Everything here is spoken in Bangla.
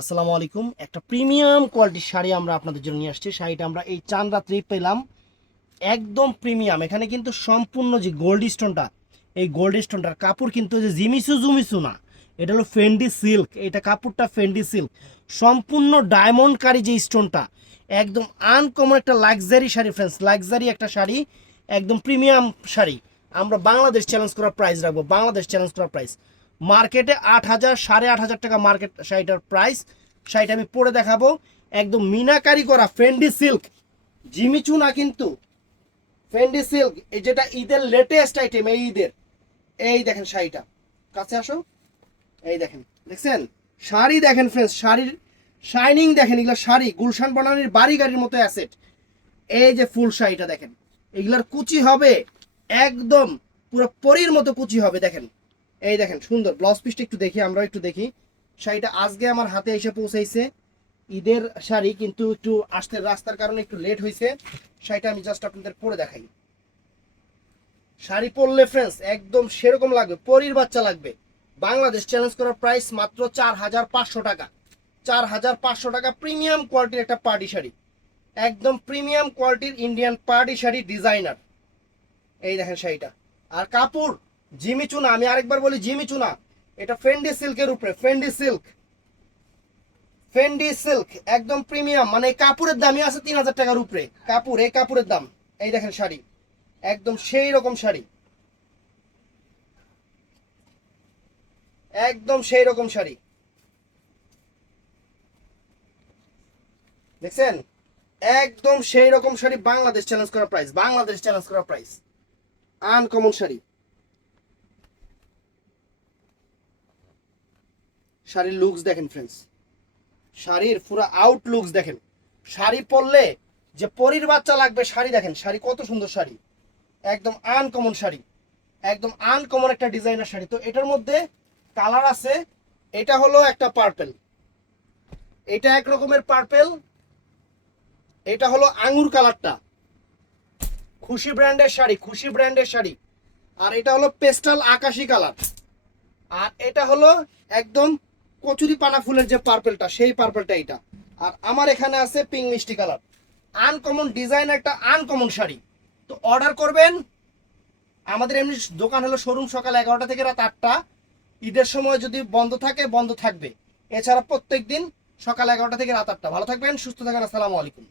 আসসালামু আলাইকুম। একটা প্রিমিয়াম কোয়ালিটির শাড়ি আমরা আপনাদের জন্য নিয়ে আসছি। শাড়িটা আমরা এই চাঁদ রাত্রি পেলাম, একদম প্রিমিয়াম। এখানে কিন্তু সম্পূর্ণ যে গোল্ড স্টোনটা, এই গোল্ড স্টোনটার কাপড় কিন্তু যে জিমিসু জুমিসু না, এটা হলো ফেন্ডি সিল্ক। এটা কাপড়টা ফেন্ডি সিল্ক, সম্পূর্ণ ডায়মন্ড কারি যে স্টোনটা, একদম আনকমন একটা লাক্সারি শাড়ি ফ্রেন্ডস, লাক্সারি একটা শাড়ি, একদম প্রিমিয়াম শাড়ি। আমরা বাংলাদেশ চ্যালেঞ্জ করার প্রাইস রাখবো, বাংলাদেশ চ্যালেঞ্জ করার প্রাইস। মার্কেটে 8,000 8,500 টাকা মার্কেট শাড়িটার প্রাইস। শাড়িটা আমি পরে দেখাবো, একদম মিনাকারি করা ফেন্ডি সিল্ক, জিমিচু না কিন্তু, ফেন্ডি সিল্ক। এই যেটা ঈদের লেটেস্ট আইটেম, এই ঈদের। এই দেখেন শাড়িটা, কাছে আসো, এই দেখেন, দেখছেন শাড়ি, দেখেন ফ্রেন্ডস, শাড়ির শাইনিং দেখেন। এগুলো শাড়ি গুলশান বনানীর বাড়ি গাড়ির মতো অ্যাসেট। এই যে ফুল শাড়িটা দেখেন, এগুলার কুচি হবে একদম পুরো পরীর মতো কুচি হবে। দেখেন, এই দেখেন সুন্দর ব্লাউজ পিসটা একটু দেখি, আমরা একটু দেখি। শাড়িটা আজকে আমার হাতে এসে পৌঁছাইছে, ঈদের শাড়ি, কিন্তু একটু আসতে রাস্তার কারণে একটু লেট হয়েছে। শাড়িটা আমি জাস্ট আপনাদের পরে দেখাই। শাড়ি পরলে ফ্রেন্ডস একদম সেরকম লাগবে, পরীর বাচ্চা লাগবে। বাংলাদেশ চ্যালেঞ্জ করার প্রাইস মাত্র 4,500 টাকা। 4,500 টাকা প্রিমিয়াম কোয়ালিটির একটা পার্টি শাড়ি, একদম প্রিমিয়াম কোয়ালিটির ইন্ডিয়ান পার্টি শাড়ি, ডিজাইনার। এই দেখেন শাড়িটা। আর কাপড় জিমিচু না, আমি আরেকবার বলি জিমিচু না, এটা ফেন্ডি সিল্কের উপরে, ফেন্ডি সিল্ক, ফেন্ডি সিল্ক একদম প্রিমিয়াম। মানে এই কাপড়ের দামই আছে 3,000 টাকার উপরে কাপড়, এই কাপড়ের দাম। এই দেখেন শাড়ি, একদম সেই রকম শাড়ি, একদম সেই রকম শাড়ি, দেখছেন, একদম সেই রকম শাড়ি। বাংলাদেশ চ্যালেঞ্জ করা প্রাইস, বাংলাদেশ চ্যালেঞ্জ করা প্রাইস, আনকমন শাড়ি। শাড়ির লুকস দেখেন ফ্রেন্ডস, শাড়ির পুরো আউট লুকস দেখেন। শাড়ি পরলে যে পরীর বাচ্চা লাগবে, শাড়ি দেখেন, শাড়ি কত সুন্দর শাড়ি, একদম আনকমন শাড়ি, একদম আনকমন একটা ডিজাইনার শাড়ি। তো এটার মধ্যে কালার আছে, এটা হলো একটা পার্পেল, এটা এক রকমের পার্পেল, এটা হলো আঙ্গুর কালারটা, খুশি ব্র্যান্ডের শাড়ি, খুশি ব্র্যান্ডের শাড়ি। আর এটা হলো পেস্টাল আকাশি কালার। আর এটা হলো একদম কচুরি পানা ফুলের যে পার্পেলটা, সেই পার্পেলটা এটা। আর আমার এখানে আছে পিঙ্ক মিষ্টি কালার। আনকমন ডিজাইন, একটা আনকমন শাড়ি। তো অর্ডার করবেন। আমাদের এমনি দোকান হলো শোরুম সকাল 11টা থেকে রাত 8টা। ঈদের সময় যদি বন্ধ থাকে, বন্ধ থাকবে। এছাড়া প্রত্যেক দিন সকাল 11টা থেকে রাত 8টা। ভালো থাকবেন, সুস্থ থাকবেন, আসসালামু আলাইকুম।